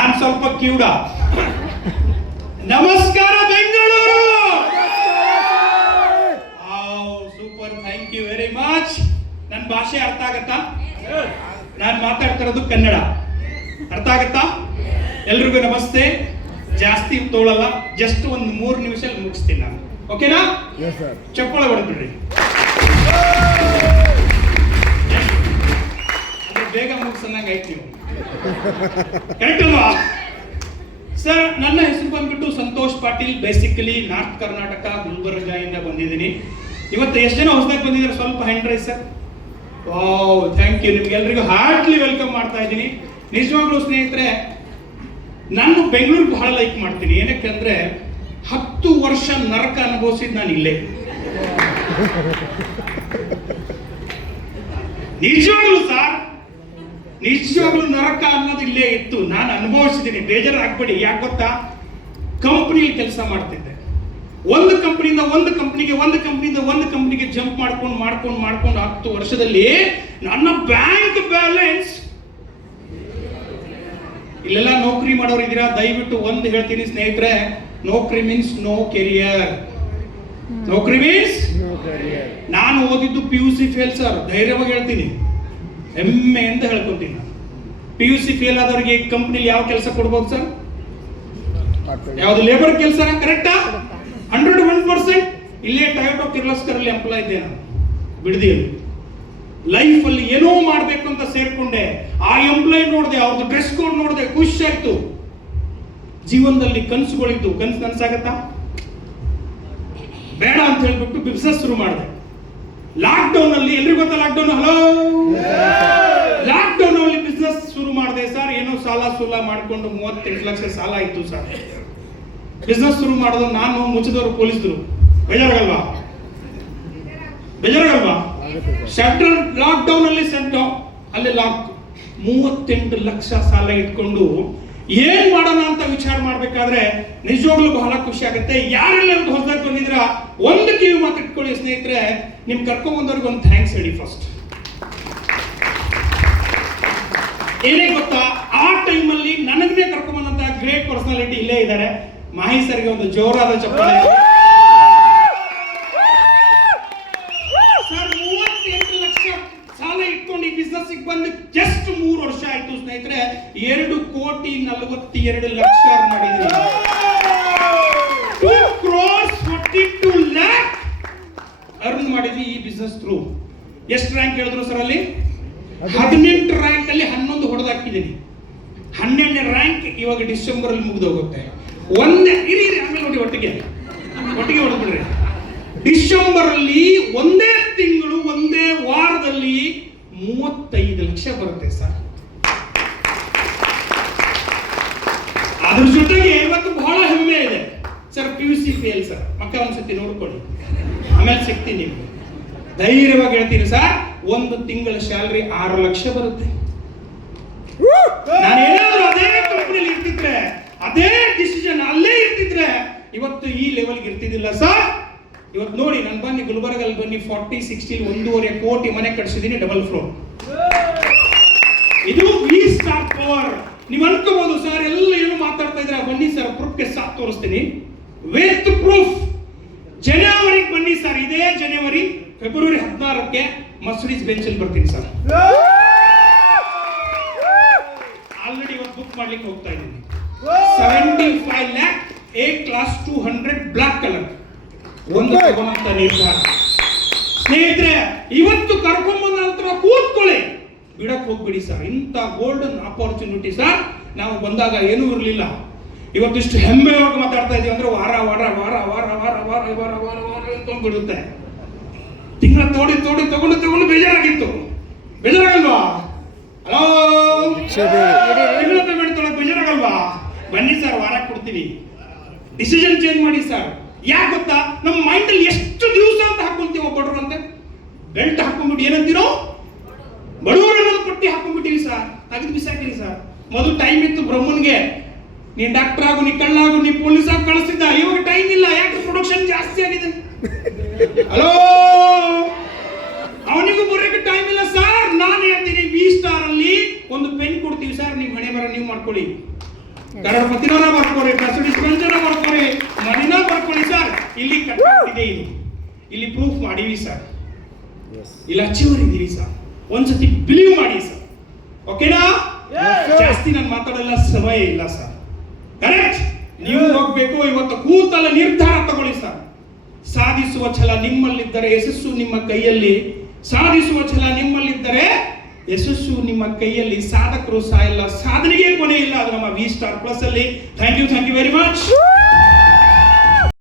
ನಾನ್ ಸ್ವಲ್ಪ ಕಿವುಡ. ನಮಸ್ಕಾರ Bengaluru. Super, thank you very much. ನನ್ನ ಭಾಷೆ ಅರ್ಥ ಆಗತ್ತಾ? ನಾನು ಮಾತಾಡ್ತಿರೋದು ಕನ್ನಡ, ಅರ್ಥ ಆಗತ್ತಾ? ಎಲ್ರಿಗೂ ನಮಸ್ತೆ. ಜಾಸ್ತಿ ತೋಳಲ್ಲ, ಜಸ್ಟ್ ಒಂದು 3 ನಿಮಿಷ ಮುಗಿಸ್ತೀನಿ ನಾನು, ಓಕೆನಾ? ಚಪ್ಪಳ ಹೊಡೆದ್ಬಿಡ್ರಿ, ಬೇಗ ಮುಗಿಸಂದಂಗೆ ಆಯ್ತು ನೀವು, ಕರೆಕ್ಟ್ ಅಲ್ವಾ ಸರ್? ನನ್ನ ಹೆಸರು ಬಂದ್ಬಿಟ್ಟು ಸಂತೋಷ್ ಪಾಟೀಲ್. ಬೇಸಿಕಲಿ ನಾರ್ತ್ ಕರ್ನಾಟಕ ಗುಲ್ಬರ್ಗಾಯಿಂದ ಬಂದಿದ್ದೀನಿ. ಇವತ್ತು ಎಷ್ಟು ಜನ ಹೊಸದಾಗಿ ಬಂದಿದ್ದಾರೆ? ಸ್ವಲ್ಪ hand raise sir. Wow, thank you. ನಿಮ್ಗೆಲ್ರಿಗೂ ಹಾರ್ಟ್ಲಿ ವೆಲ್ಕಮ್ ಮಾಡ್ತಾ ಇದ್ದೀನಿ. ನಿಜವಾಗ್ಲೂ ಸ್ನೇಹಿತರೆ, ನಾನು ಬೆಂಗಳೂರು ಬಹಳ ಲೈಕ್ ಮಾಡ್ತೀನಿ. ಏನಕ್ಕೆ ಅಂದ್ರೆ 10 ವರ್ಷ ನರಕ ಅನುಭವಿಸಿದ್ ನಾನು ಇಲ್ಲೇ. ನಿಜವಾಗ್ಲೂ ಸರ್, ನಿಜವಾಗ್ಲೂ ನರಕ ಅನ್ನೋದು ಇಲ್ಲೇ ಇತ್ತು. ನಾನು ಅನುಭವಿಸಿದ್ದೀನಿ, ಬೇಜಾರಾಗ್ಬೇಡಿ. ಯಾಕೆ ಗೊತ್ತಾ? ಕಂಪನಿಯಲ್ಲಿ ಕೆಲಸ ಮಾಡ್ತಿದ್ದೆ. ಒಂದು ಕಂಪನಿಯಿಂದ ಒಂದು ಕಂಪನಿಗೆ ಜಂಪ್ ಮಾಡ್ಕೊಂಡು 10 ವರ್ಷದಲ್ಲಿ ನನ್ನ ಬ್ಯಾಂಕ್ ಬ್ಯಾಲೆನ್ಸ್, ಇಲ್ಲೆಲ್ಲ ನೌಕರಿ ಮಾಡೋರು ಇದ್ದೀರಾ, ದಯವಿಟ್ಟು ಒಂದು ಹೇಳ್ತೀನಿ ಸ್ನೇಹಿತರೆ, ನೌಕರಿ ಮೀನ್ಸ್ ನೋ ಕೆರಿಯರ್. ನೌಕರಿ ಮೀನ್ಸ್ ನಾನು ಓದಿದ್ದು PUC ಫೇಲ್ ಸರ್, ಧೈರ್ಯವಾಗಿ ಹೇಳ್ತೀನಿ, ಹೆಮ್ಮೆಯಿಂದ ಹೇಳ್ಕೊಂತೀನಿ. PUC ಫೇಲ್ ಆದವರಿಗೆ ಕಂಪ್ನಿಲಿ ಯಾವ ಕೆಲಸ ಕೊಡ್ಬೋದು ಸರ್? ಯಾವ್ದು ಲೇಬರ್ ಕೆಲಸ, ಕರೆಕ್ಟಾ? 101%. ಇಲ್ಲೇ ಟೊಯೋಟಾ ಕಿರ್ಲಸ್ಕರ್ ಅಲ್ಲಿ ಎಂಪ್ಲಾಯ್ ಇದ್ದೆ ನಾನು, ಬಿಡದಿಯಲ್ಲಿ. ಲೈಫ್ ಅಲ್ಲಿ ಏನೋ ಮಾಡ್ಬೇಕು ಅಂತ ಸೇರ್ಕೊಂಡೆ. ಆ ಎಂಪ್ಲಾಯ್ ನೋಡಿದೆ, ಅವ್ರದ್ದು ಡ್ರೆಸ್ ಕೋಡ್ ನೋಡಿದೆ, ಖುಷಿ ಆಯ್ತು. ಜೀವನದಲ್ಲಿ ಕನಸುಗಳಿದ್ದು, ಕನಸು ನನಸಾಗತ್ತಾ? ಬೇಡ ಅಂತ ಹೇಳ್ಬಿಟ್ಟು ಬಿಸ್ನೆಸ್ ಶುರು ಮಾಡಿದೆ. ಲಾಕ್ಡೌನ್ ಅಲ್ಲಿ, ಎಲ್ರಿಗೂ ಗೊತ್ತಾ ಲಾಕ್ಡೌನ್? ಹಲೋ, ಲಾಕ್ಡೌನ್ ಅಲ್ಲಿ ಬಿಸ್ನೆಸ್ ಶುರು ಮಾಡಿದೆ ಸರ್. ಏನೋ ಸಾಲ ಮಾಡ್ಕೊಂಡು 38 ಲಕ್ಷ ಸಾಲ ಇತ್ತು ಸರ್. ಬಿಸ್ನೆಸ್ ಶುರು ಮಾಡೋದು ನಾನು, ಮುಚ್ಚಿದವರು ಪೊಲೀಸರು. ಬೇಜಾರಾಗಲ್ವಾ? ಶಟರ್ ಲಾಕ್ಡೌನ್ ಅಲ್ಲಿ ಅಲ್ಲಿ ಲಾಕ್ 38 ಲಕ್ಷ ಸಾಲ ಇಟ್ಕೊಂಡು ಏನ್ ಮಾಡೋಣ ಅಂತ ವಿಚಾರ ಮಾಡ್ಬೇಕಾದ್ರೆ ನಿಜವಾಗ್ಲೂ ಬಹಳ ಖುಷಿ ಆಗುತ್ತೆ. ಯಾರೆಲ್ಲ ಹೊಸದಾಗಿ ಬಂದಿದ್ರ ಒಂದು ಕಿವಿ ಮಾತಿಟ್ಕೊಳ್ಳಿ ಸ್ನೇಹಿತರೆ. ನಿಮ್ ಕರ್ಕೊಂಡ್ ಬಂದವ್ರಿಗೆ ಒಂದು ಥ್ಯಾಂಕ್ಸ್ ಹೇಳಿ ಫಸ್ಟ್. ಏನೇ ಗೊತ್ತಾ, ಆ ಟೈಮಲ್ಲಿ ನನಗನ್ನೇ ಕರ್ಕೊಂಡ್ ಬಂದಂತ ಗ್ರೇಟ್ ಪರ್ಸನಾಲಿಟಿ ಇಲ್ಲೇ ಇದ್ದಾರೆ. ಮಾಹಿ ಸರ್ಗೆ ಒಂದು ಜೋರಾದ ಚಪ್ಪಾಳೆ. ಸರ್ 38 ಲಕ್ಷ ಸಾಲ ಇಟ್ಕೊಂಡು ಈ ಬಿಸ್ನೆಸ್ ಬಂದು ಜಸ್ಟ್ 3 ವರ್ಷ ಆಯ್ತು ಸ್ನೇಹಿತರೆ. 2,42,00,000 ಮಾಡಿದ್ರಿ. 2,42,00,000 ಅರ್ನ್ ಮಾಡಿದ್ವಿ ಈ ಬಿಸ್ನೆಸ್ ಥ್ರೂ. ಎಷ್ಟು ರ್ಯಾಂಕ್ ಹೇಳಿದ್ರು ಸರ್ ಅಲ್ಲಿ? 18 ರ್ಯಾಂಕ್ ಅಲ್ಲಿ 11 ಹೊಡೆದಾಕಿದ್ದೀನಿ. 12ನೇ ರ್ಯಾಂಕ್ ಇವಾಗ ಡಿಸೆಂಬರ್ ಅಲ್ಲಿ ಮುಗಿದೋಗುತ್ತೆ. ಆಮೇಲೆ ನೋಡಿ, ಒಟ್ಟಿಗೆ ಹೊಡೆದ್ಬಿಡ್ರಿ. ಡಿಸೆಂಬರ್ ಅಲ್ಲಿ ಒಂದೇ ತಿಂಗಳು, ಒಂದೇ ವಾರದಲ್ಲಿ 35 ಲಕ್ಷ ಬರುತ್ತೆ ಸರ್. ಅದ್ರ ಜೊತೆಗೆ ಇವತ್ತು ಬಹಳ ಹೆಮ್ಮೆ ಇದೆ ಸರ್. PUC ಫೇಲ್ ಸರ್, ಮಕ್ಕ ಒಂದ್ಸತಿ ನೋಡ್ಕೊಳ್ಳಿ, ಆಮೇಲೆ ಸಿಗ್ತೀನಿ ನಿಮ್ಗೆ. ಧೈರ್ಯವಾಗಿ ಹೇಳ್ತೀನಿ ಸರ್, ಒಂದು ತಿಂಗಳ ಸ್ಯಾಲರಿ 6 ಲಕ್ಷ ಬರುತ್ತೆ. ನಾನೇನಾದ್ರೂ ಅದೇ ಕಂಪನಿಯಲ್ಲಿ ಇರ್ತಿದ್ರೆ, ಅದೇ ಡಿಸಿಷನ್ ಅಲ್ಲೇ ಇರ್ತಿದ್ರೆ ಇವತ್ತು ಈ ಲೆವೆಲ್ಗೆ ಇರ್ತಿದ್ದಿಲ್ಲ ಸರ್. ಇವತ್ತು ನೋಡಿ, ನಾನು ಬನ್ನಿ ಗುಲ್ಬರ್ಗಲ್ಲಿ ಬನ್ನಿ, 40-60 1.5 ಕೋಟಿ ಮನೆ ಕಟ್ಸಿದ್ದೀನಿ, ಡಬಲ್ ಫ್ಲೋರ್. ಇದು V-Star ಪವರ್. ನೀವು ಅನ್ಕೋಬಹುದು ಸರ್ ಎಲ್ಲ ಏನು ಮಾತಾಡ್ತಾ ಇದ್ರೆ, ಬನ್ನಿ ಸರ್ ಪ್ರೂಫ್ಗೆ ಸಾಥ್ ತೋರಿಸ್ತೀನಿ, ವಿತ್ ಪ್ರೂಫ್. ಜನವರಿಗೆ ಬನ್ನಿ ಸರ್, ಇದೇ ಜನವರಿ ಫೆಬ್ರವರಿ 16ಕ್ಕೆ ಮರ್ಸಿಡೀಸ್ ಬೆಂಚಲ್ಲಿ ಬರ್ತೀನಿ ಸರ್. ಆಲ್ರೆಡಿ ಇವತ್ತು ಬುಕ್ ಮಾಡ್ಲಿಕ್ಕೆ ಹೋಗ್ತಾ ಇದ್ದೀನಿ. 75 lakh A class 200 black colour ಒಂದು ತಗೊಂಡಂತ ನಿರ್ಧಾರ ಸ್ನೇಹಿತರೆ. ಇವತ್ತು ಕರ್ಕೊಂಡ್ಬಂದ ನಂತರ ಕೂತ್ಕೊಳ್ಳಿ, ಬಿಡಕ್ ಹೋಗ್ಬಿಡಿ ಸರ್. ಇಂಥ ಗೋಲ್ಡನ್ ಆಪರ್ಚುನಿಟಿ ಸರ್. ನಾವು ಬಂದಾಗ ಏನೂ ಇರಲಿಲ್ಲ. ಇವತ್ತಿಷ್ಟು ಹೆಮ್ಮೆಯಾಗಿ ಮಾತಾಡ್ತಾ ಇದೀವಿ ಅಂದ್ರೆ ವಾರ ಬಿಡುತ್ತೆ. ತಿಂಗಳ ತಗೊಂಡು ಬೇಜಾರಾಗಿತ್ತು. ಬೇಜಾರಾಗಲ್ವಾ? ಹಲೋ, ತಿಂಗಳ ಪೇಮೆಂಟ್ ತೊಗೊಳಕ್ ಬೇಜಾರಾಗಲ್ವಾ? ಬನ್ನಿ ಸರ್, ವಾರ ಕೊಡ್ತೀವಿ. ಡಿಸಿಷನ್ ಚೇಂಜ್ ಮಾಡಿ ಸರ್. ಯಾಕೆ ಗೊತ್ತಾ, ನಮ್ಮ ಮೈಂಡ್ ಅಲ್ಲಿ ಎಷ್ಟು ದಿವಸ ಅಂತ ಹಾಕೊಂತೀವಿ ಬಡವರು ಅಂತ. ಬೆಲ್ಟ್ ಹಾಕೊಂಡ್ಬಿಟ್ಟು ಏನಂತೀರೋ, ಬಡವರು ಅನ್ನೋದು ಪಟ್ಟಿ ಹಾಕೊಂಡ್ಬಿಟ್ಟಿವಿ ಸರ್, ತೆಗೆದು ಬಿಸಾಕಿರಿ ಸರ್. ಮೊದಲು ಟೈಮ್ ಇತ್ತು ಬ್ರಹ್ಮನ್ಗೆ, ನೀನ್ ಡಾಕ್ಟರ್ ಆಗು, ನೀ ಕಳ್ಳಾಗು, ನೀ ಪೊಲೀಸ್ ಆಗಿ ಕಳಿಸ್ತಿದ್ದ. ಇವಾಗ ಟೈಮ್ ಇಲ್ಲ. ಯಾಕೆ? ಪ್ರೊಡಕ್ಷನ್ ಜಾಸ್ತಿ ಆಗಿದೆ. ಹಲೋ, ಅವನಿಗೂ ಬರೋಕೆ ಟೈಮ್ ಇಲ್ಲ ಸರ್. ನಾನು ಹೇಳ್ತೀನಿ, V-Star ಅಲ್ಲಿ ಒಂದು ಪೆನ್ ಕೊಡ್ತೀವಿ ಸರ್, ನಿಮ್ಮ ಹಣೆ ಬರ ನೀವು ಮಾಡ್ಕೊಳ್ಳಿ. ಕನ್ನಡ ಪತ್ತಿನ ಬರ್ಕೊಳ್ಳಿ, ಡಿಸ್ಪೆನ್ಸರ್ ಬರ್ಕೊಳ್ಳಿ, ಮನಿನ ಬರ್ಕೊಳ್ಳಿ ಸರ್. ಇಲ್ಲಿ ಇದೆ, ಇಲ್ಲಿ ಪ್ರೂಫ್ ಮಾಡಿವಿ ಸರ್, ಇಲ್ಲಿ ಅಚೀವರ್ ಇದೀವಿ ಸರ್. ಒಂದ್ಸತಿ ಬಿಲೀವ್ ಮಾಡಿ ಸರ್, ಓಕೆನಾ? ಜಾಸ್ತಿ ನಾನು ಮಾತಾಡಲ್ಲ, ಸಮಯ ಇಲ್ಲ ಸರ್. ಕರೆಕ್ಟ್? ನೀವು ಹೋಗ್ಬೇಕು. ಇವತ್ತು ಕೂತಲ್ಲ ನಿರ್ಧಾರ ತಗೊಳ್ಳಿ ಸರ್. ಸಾಧಿಸುವ ಛಲ ನಿಮ್ಮಲ್ಲಿದ್ದರೆ ಯಶಸ್ಸು ನಿಮ್ಮ ಕೈಯಲ್ಲಿ. ಸಾಧಿಸುವ ಛಲ ನಿಮ್ಮಲ್ಲಿದ್ದರೆ ಯಶಸ್ಸು ನಿಮ್ಮ ಕೈಯಲ್ಲಿ. ಸಾಧಕರು ಸಾಯಲ್ಲ, ಸಾಧನೆಗೆ ಕೊನೆ ಇಲ್ಲ. ಅದು ನಮ್ಮ V Star Plus ಅಲ್ಲಿ. Thank you very much.